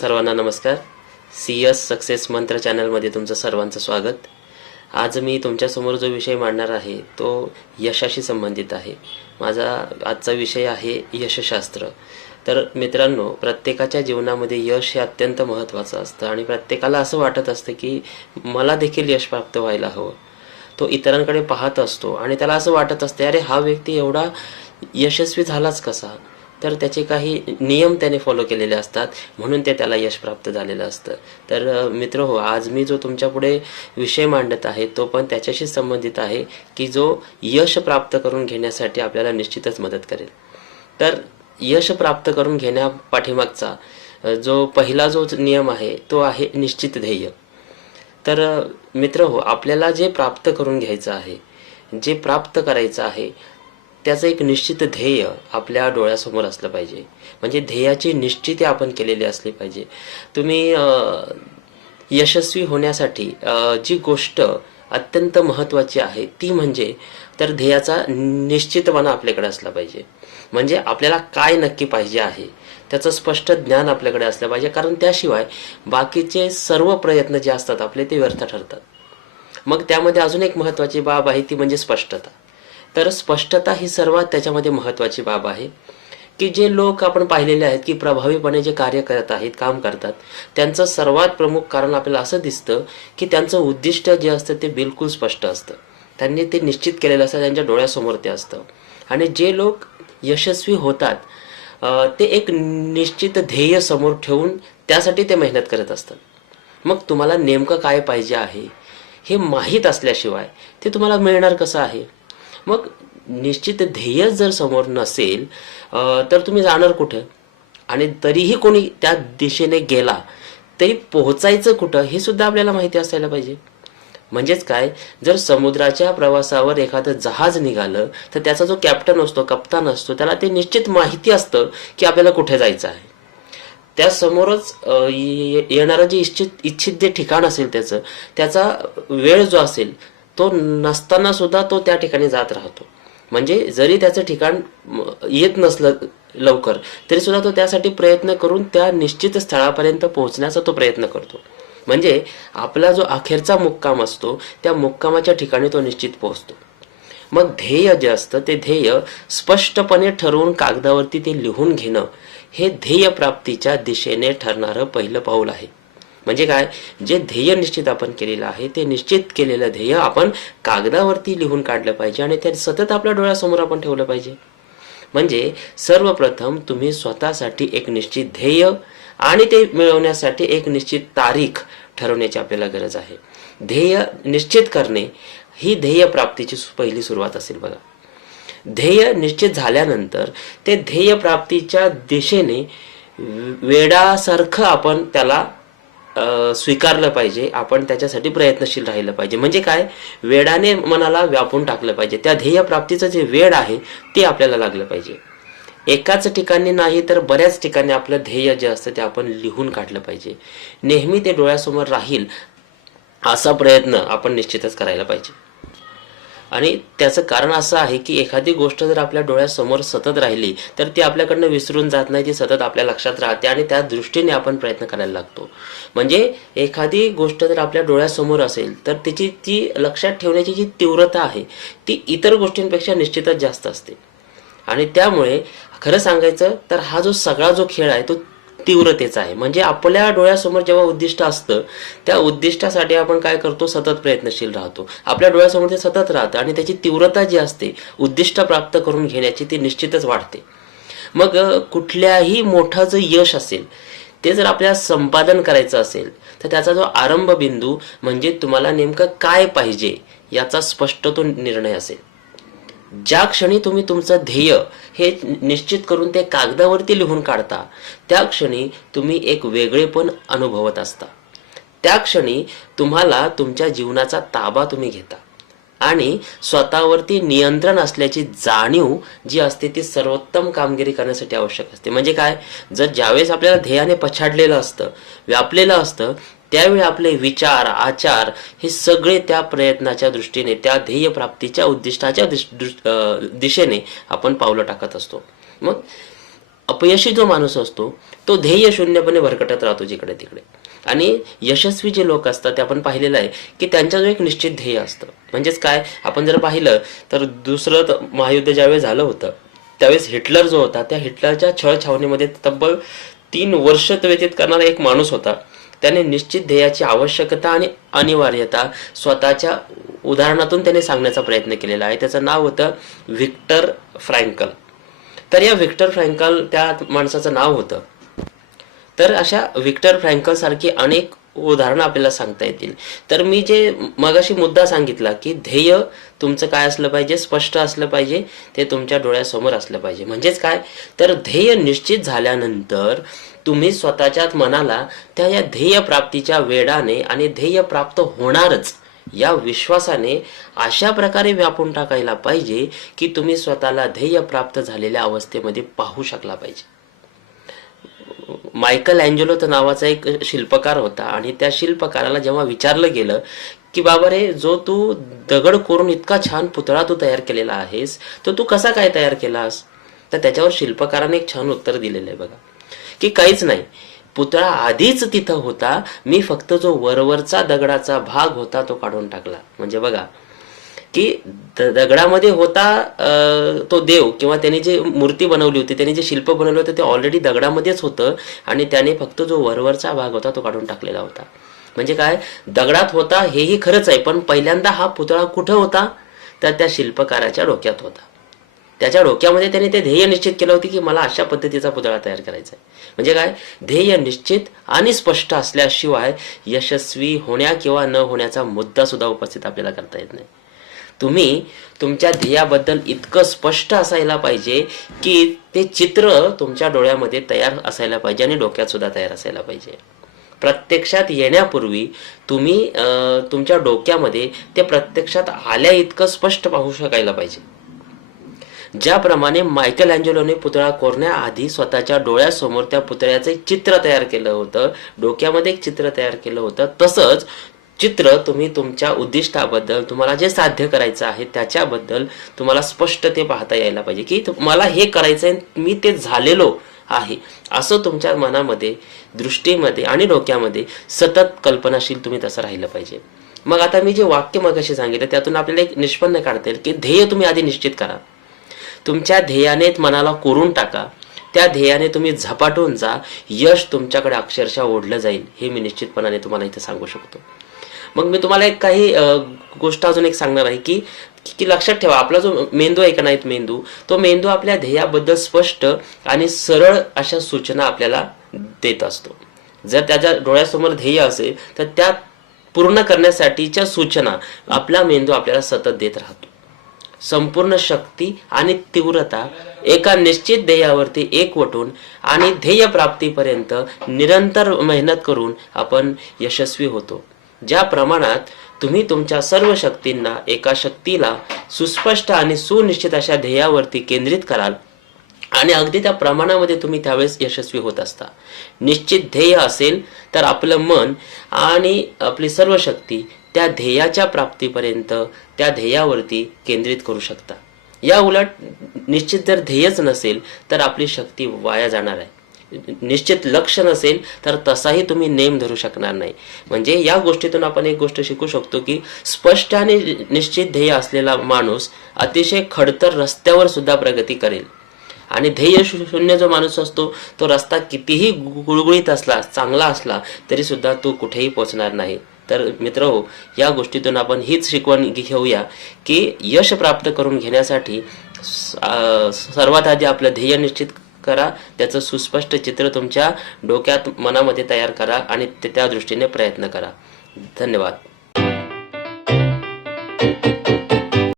सर्वांना नमस्कार. C S success मंत्र चॅनलमध्ये तुमचं सर्वांचं स्वागत. आज मी तुमच्यासमोर जो विषय मांडणार आहे तो यशाशी संबंधित आहे. माझा आजचा विषय आहे यशशास्त्र. तर मित्रांनो प्रत्येकाच्या जीवनामध्ये यश हे अत्यंत महत्त्वाचं असतं आणि प्रत्येकाला असं वाटत असतं की मला देखील यश प्राप्त व्हायला हवं. तो इतरांकडे पाहत असतो आणि त्याला असं वाटत असते अरे हा व्यक्ती एवढा यशस्वी झालाच कसा? तर त्याचे काही नियम त्याने फॉलो केलेले असतात म्हणून ते त्याला यश प्राप्त झालेलं असतं. तर मित्र हो आज मी जो तुमच्यापुढे विषय मांडत आहे तो पण त्याच्याशी संबंधित आहे की जो यश प्राप्त करून घेण्यासाठी आपल्याला निश्चितच मदत करेल. तर यश प्राप्त करून घेण्या पाठीमागचा जो पहिला जो नियम आहे तो आहे निश्चित ध्येय. तर मित्र हो आपल्याला जे प्राप्त करून घ्यायचं आहे जे प्राप्त करायचं आहे त्याचं एक निश्चित ध्येय आपल्या डोळ्यासमोर असलं पाहिजे. म्हणजे ध्येयाची निश्चिती आपण केलेली असली पाहिजे. तुम्ही यशस्वी होण्यासाठी जी गोष्ट अत्यंत महत्त्वाची आहे ती म्हणजे तर ध्येयाचा निश्चितपणा आपल्याकडे असला पाहिजे. म्हणजे आपल्याला काय नक्की पाहिजे आहे त्याचं स्पष्ट ज्ञान आपल्याकडे असलं पाहिजे. कारण त्याशिवाय बाकीचे सर्व प्रयत्न जे असतात आपले ते व्यर्थ ठरतात. मग त्यामध्ये अजून एक महत्त्वाची बाब आहे ती म्हणजे स्पष्टता. तर स्पष्टता ही सर्वात त्याच्यामध्ये महत्त्वाची बाब आहे की जे लोक आपण पाहिलेले आहेत की प्रभावीपणे जे कार्य करत आहेत काम करतात त्यांचं सर्वात प्रमुख कारण आपल्याला असं दिसतं की त्यांचं उद्दिष्ट जे असतं ते बिलकुल स्पष्ट असतं. त्यांनी ते निश्चित केलेलं असतं त्यांच्या डोळ्यासमोर ते असतं. आणि जे लोक यशस्वी होतात ते एक निश्चित ध्येय समोर ठेवून त्यासाठी ते मेहनत करत असतात. मग तुम्हाला नेमकं काय पाहिजे आहे हे माहीत असल्याशिवाय ते तुम्हाला मिळणार कसं आहे? मग निश्चित ध्येय जर समोर नसेल तर तुम्ही जाणार कुठं? आणि तरीही कोणी त्या दिशेने गेला तरी पोहोचायचं कुठं हे सुद्धा आपल्याला माहिती असायला पाहिजे. म्हणजेच काय? जर समुद्राच्या प्रवासावर एखादं जहाज निघालं तर त्याचा जो कॅप्टन असतो कप्तान असतो त्याला ते निश्चित माहिती असतं की आपल्याला कुठे जायचं आहे. त्यासमोरच येणारं जे इच्छित इच्छित जे ठिकाण असेल त्याचं त्याचा वेळ जो असेल तो नसताना सुद्धा तो त्या ठिकाणी जात राहतो. म्हणजे जरी त्याचं ठिकाण येत नसलं लवकर तरी सुद्धा तो त्यासाठी प्रयत्न करून त्या निश्चित स्थळापर्यंत पोहोचण्याचा तो प्रयत्न करतो. म्हणजे आपला जो अखेरचा मुक्काम असतो त्या मुक्कामाच्या ठिकाणी तो निश्चित पोहोचतो. मग ध्येय जे असतं ते ध्येय स्पष्टपणे ठरवून कागदावरती ते लिहून घेणं हे ध्येय प्राप्तीच्या दिशेने ठरणारं पहिलं पाऊल आहे. म्हणजे काय? जे ध्येय निश्चित आपण केलेलं आहे ते निश्चित केलेलं ध्येय आपण कागदावरती लिहून काढलं पाहिजे आणि ते सतत आपल्या डोळ्यासमोर आपण ठेवलं पाहिजे. म्हणजे सर्वप्रथम तुम्ही स्वतःसाठी एक निश्चित ध्येय आणि ते मिळवण्यासाठी एक निश्चित तारीख ठरवण्याची आपल्याला गरज आहे. ध्येय निश्चित करणे ही ध्येय प्राप्तीची पहिली सुरुवात असेल बघा. ध्येय निश्चित झाल्यानंतर ते ध्येय प्राप्तीच्या दिशेने वेडासारखं आपण त्याला स्वीकारलं पाहिजे. आपण त्याच्यासाठी प्रयत्नशील राहिलं पाहिजे. म्हणजे काय? वेडाने मनाला व्यापून टाकलं पाहिजे. त्या ध्येय प्राप्तीचं जे वेड आहे ते आपल्याला लागलं पाहिजे. एकाच ठिकाणी नाही तर बऱ्याच ठिकाणी आपलं ध्येय जे असतं ते आपण लिहून काढलं पाहिजे. नेहमी ते डोळ्यासमोर राहील असा प्रयत्न आपण निश्चितच करायला पाहिजे. आणि त्याचं कारण असं आहे की एखादी गोष्ट जर आपल्या डोळ्यासमोर सतत राहिली तर ती आपल्याकडनं विसरून जात नाही ती सतत आपल्या लक्षात राहते आणि त्या दृष्टीने आपण प्रयत्न करायला लागतो. म्हणजे एखादी गोष्ट जर आपल्या डोळ्यासमोर असेल तर तिची ती लक्षात ठेवण्याची जी तीव्रता आहे ती इतर गोष्टींपेक्षा निश्चितच जास्त असते. आणि त्यामुळे खरं सांगायचं तर हा जो सगळा जो खेळ आहे तो तीव्रतेचा आहे. म्हणजे आपल्या डोळ्यासमोर जेव्हा उद्दिष्ट असतं त्या उद्दिष्टासाठी आपण काय करतो? सतत प्रयत्नशील राहतो. आपल्या डोळ्यासमोर ते सतत राहतं आणि त्याची तीव्रता जी असते उद्दिष्ट प्राप्त करून घेण्याची ती निश्चितच वाढते. मग कुठल्याही मोठं जर यश असेल ते जर आपल्याला संपादन करायचं असेल तर त्याचा जो आरंभ बिंदू म्हणजे तुम्हाला नेमकं काय पाहिजे याचा स्पष्ट तो निर्णय असेल. ज्या क्षणी तुम्ही तुमचं ध्येय हे निश्चित करून ते कागदावरती लिहून काढता त्या क्षणी तुम्ही एक वेगळेपण अनुभवत असता. त्या क्षणी तुम्हाला तुमच्या जीवनाचा ताबा तुम्ही घेता आणि स्वतःवरती नियंत्रण असल्याची जाणीव जी असते ती सर्वोत्तम कामगिरी करण्यासाठी आवश्यक असते. म्हणजे काय? जर ज्यावेळेस आपल्याला ध्येयाने पछाडलेलं असतं व्यापलेलं असतं त्यावेळी आपले विचार आचार हे सगळे त्या प्रयत्नाच्या दृष्टीने त्या ध्येय प्राप्तीच्या उद्दिष्टाच्या दिशेने आपण पावलं टाकत असतो. मग अपयशी जो माणूस असतो तो ध्येय शून्यपणे भरकटत राहतो जिकडे तिकडे. आणि यशस्वी जे लोक असतात ते आपण पाहिलेलं आहे की त्यांच्या जो एक निश्चित ध्येय असतं. म्हणजेच काय? आपण जर पाहिलं तर दुसरं महायुद्ध ज्यावेळेस झालं होतं त्यावेळेस हिटलर जो होता त्या हिटलरच्या छळ छावणीमध्ये तब्बल तीन वर्ष व्यतीत करणारा एक माणूस होता. त्याने निश्चित ध्येयाची आवश्यकता आणि अनिवार्यता स्वतःच्या उदाहरणातून त्याने सांगण्याचा प्रयत्न केलेला आहे. त्याचं नाव होतं व्हिक्टर फ्रँकल. तर या व्हिक्टर फ्रँकल त्या माणसाचं नाव होतं. तर अशा व्हिक्टर फ्रँकल सारखी अनेक उदाहरणं आपल्याला सांगता येतील. तर मी जे मगाशी मुद्दा सांगितला की ध्येय तुमचं काय असलं पाहिजे स्पष्ट असलं पाहिजे ते तुमच्या डोळ्यासमोर असलं पाहिजे. म्हणजेच काय? तर ध्येय निश्चित झाल्यानंतर तुम्ही स्वतःच्याच मनाला त्या या ध्येय प्राप्तीच्या वेडाने आणि ध्येय प्राप्त होणारच या विश्वासाने अशा प्रकारे व्यापून टाकायला पाहिजे की तुम्ही स्वतःला ध्येय प्राप्त झालेल्या अवस्थेमध्ये पाहू शकला पाहिजे. मायकल अँजेलो तर नावाचा एक शिल्पकार होता आणि त्या शिल्पकाराला जेव्हा विचारलं गेलं की बाबा रे जो तू दगड कोरून इतका छान पुतळा तू तयार केलेला आहेस तर तू कसा काय तयार केलास? तर त्याच्यावर शिल्पकाराने एक छान उत्तर दिलेलं आहे बघा. की काहीच नाही. पुतळा आधीच तिथं होता. मी फक्त जो वरवरचा दगडाचा भाग होता तो काढून टाकला. म्हणजे बघा की द- दगडामध्ये होता तो देव किंवा त्याने जे मूर्ती बनवली होती त्याने जे शिल्प बनवलं होतं ते ऑलरेडी दगडामध्येच होतं आणि त्याने फक्त जो वरवरचा भाग होता तो काढून टाकलेला होता. म्हणजे काय? दगडात होता हेही खरंच आहे पण पहिल्यांदा हा पुतळा कुठं होता? तर त्या शिल्पकाराच्या डोक्यात होता. त्याच्या डोक्यामध्ये त्याने ते ध्येय निश्चित केलं होतं की मला अशा पद्धतीचा पुतळा तयार करायचा आहे. म्हणजे काय? ध्येय निश्चित आणि स्पष्ट असल्याशिवाय यशस्वी होण्या किंवा न होण्याचा मुद्दा सुद्धा उपस्थित आपल्याला करता येत नाही. तुम्ही तुमच्या ध्येयाबद्दल इतकं स्पष्ट असायला पाहिजे की ते चित्र तुमच्या डोळ्यामध्ये तयार असायला पाहिजे आणि डोक्यात सुद्धा तयार असायला पाहिजे. प्रत्यक्षात येण्यापूर्वी तुम्ही तुमच्या डोक्यामध्ये ते प्रत्यक्षात आल्या इतकं स्पष्ट पाहू शकायला पाहिजे. ज्याप्रमाणे मायकल अँजेलोने पुतळा कोरण्याआधी स्वतःच्या डोळ्यासमोर त्या पुतळ्याचं चित्र तयार केलं होतं डोक्यामध्ये एक चित्र तयार केलं होतं. तसंच चित्र तुम्ही तुमच्या उद्दिष्टाबद्दल तुम्हाला जे साध्य करायचं आहे त्याच्याबद्दल तुम्हाला स्पष्ट ते पाहता यायला पाहिजे की मला हे करायचं आहे मी ते झालेलो आहे. असं तुमच्या मनामध्ये दृष्टीमध्ये आणि डोक्यामध्ये सतत कल्पनाशील तुम्ही तसं राहिलं पाहिजे. मग आता मी जे वाक्य मगाशी सांगितलं त्यातून आपल्याला एक निष्पन्न काढता येईल की ध्येय तुम्ही आधी निश्चित करा. तुमच्या ध्येयाने मनाला कोरून टाका. त्या ध्येयाने तुम्ही झपाटून जा. यश तुमच्याकडे अक्षरशः ओढलं जाईल हे मी निश्चितपणाने तुम्हाला इथे सांगू शकतो. मग मी तुम्हाला एक काही गोष्ट अजून एक सांगणार आहे की की लक्षात ठेवा आपला जो मेंदू आहे का नाहीत मेंदू तो मेंदू आपल्या ध्येयाबद्दल स्पष्ट आणि सरळ अशा सूचना आपल्याला देत असतो. जर त्याच्या डोळ्यासमोर ध्येय असेल तर त्या पूर्ण करण्यासाठीच्या सूचना आपला मेंदू आपल्याला सतत देत राहतो. संपूर्ण शक्ती आणि तीव्रता एका निश्चित ध्येयावरती एकवटून आणि ध्येय प्राप्तीपर्यंत निरंतर मेहनत करून आपण यशस्वी होतो. ज्या प्रमाणात तुम्ही तुमच्या सर्व शक्तींना एका शक्तीला सुस्पष्ट आणि सुनिश्चित अशा ध्येयावरती केंद्रित कराल आणि अगदी त्या प्रमाणामध्ये तुम्ही त्यावेळेस यशस्वी होत असता. निश्चित ध्येय असेल तर आपलं मन आणि आपली सर्व शक्ती त्या ध्येयाच्या प्राप्तीपर्यंत त्या ध्येयावरती केंद्रित करू शकता. या उलट निश्चित जर ध्येयच नसेल तर आपली शक्ती वाया जाणार आहे. निश्चित लक्ष नसेल तर तसाही तुम्ही नेम धरू शकणार नाही. म्हणजे या गोष्टीतून आपण एक गोष्ट शिकू शकतो की स्पष्ट आणि निश्चित ध्येय असलेला माणूस अतिशय खडतर रस्त्यावर सुद्धा प्रगती करेल. आणि ध्येय शू- शून्य जो माणूस असतो तो रस्ता कितीही गुळगुळीत असला चांगला असला तरी सुद्धा तो कुठेही पोहोचणार नाही. तर मित्र हो या गोष्टीतून आपण हीच शिकवण घेऊया की यश प्राप्त करून घेण्यासाठी सर्वात आधी आपलं ध्येय निश्चित करा त्याचं सुस्पष्ट चित्र तुमच्या डोक्यात मनामध्ये तयार करा आणि ते त्या दृष्टीने प्रयत्न करा. धन्यवाद.